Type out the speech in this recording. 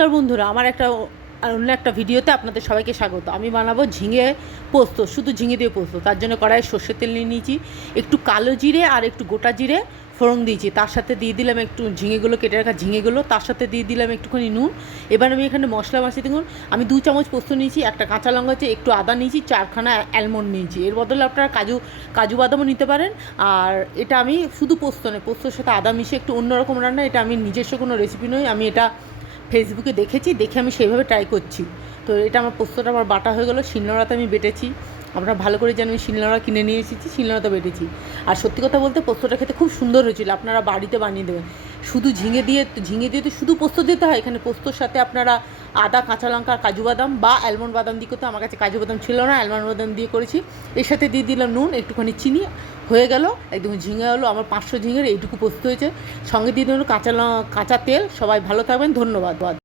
নমস্কার বন্ধুরা, আমার অন্য একটা ভিডিওতে আপনাদের সবাইকে স্বাগত। আমি বানাবো ঝিঙে পোস্ত, শুধু ঝিঙে দিয়ে পোস্ত। তার জন্য কড়াইয়ে সর্ষের তেল নিয়ে নিয়েছি, একটু কালো জিরে আর একটু গোটা জিরে ফোড়ন দিয়েছি। তার সাথে দিয়ে দিলাম একটু ঝিঙেগুলো, কেটে রাখা ঝিঙেগুলো, তার সাথে দিয়ে দিলাম একটুখানি নুন। এবার আমি এখানে মশলা মাছি দেখুন, আমি 2 চামচ পোস্ত নিয়েছি, একটা কাঁচা লঙ্কা আছে, একটু আদা নিয়েছি, 4খানা অ্যালমন্ড নিয়েছি। এর বদলে আপনারা কাজু বাদামও নিতে পারেন। আর এটা আমি শুধু পোস্ত নয়, পোস্তর সাথে আদা মিশিয়ে একটু অন্যরকম রান্না। এটা আমি নিজস্ব কোনো রেসিপি নয়, আমি এটা ফেসবুকে দেখে আমি সেইভাবে ট্রাই করছি। তো এটা আমার পোস্তটা আমার বাটা হয়ে গেলো। শিলনোড়াতে আমি বেটেছি, আপনারা ভালো করে জানেন আমি শিলনোড়া কিনে নিয়ে এসেছি, শিলনোড়াতে বেটেছি। আর সত্যি কথা বলতে পোস্তটা খেতে খুব সুন্দর হয়েছিল, আপনারা বাড়িতে বানিয়ে দেবেন। শুধু ঝিঙে দিয়ে তো শুধু পোস্ত দিতে হয়। এখানে পোস্তর সাথে আপনারা আদা, কাঁচা লঙ্কা, কাজু বাদাম বা অ্যালমন্ড বাদাম দিয়ে করতে, আমার কাছে কাজু বাদাম ছিল না, অ্যালমন্ড বাদাম দিয়ে করেছি। এর সাথে দিয়ে দিলাম নুন, একটুখানি চিনি, হয়ে গেল একদম ঝিঙে হলো আমার 500 ঝিঙের এইটুকু পোস্ত হয়েছে। সঙ্গে দিয়ে দিলাম কাঁচা তেল। সবাই ভালো থাকবেন, ধন্যবাদ।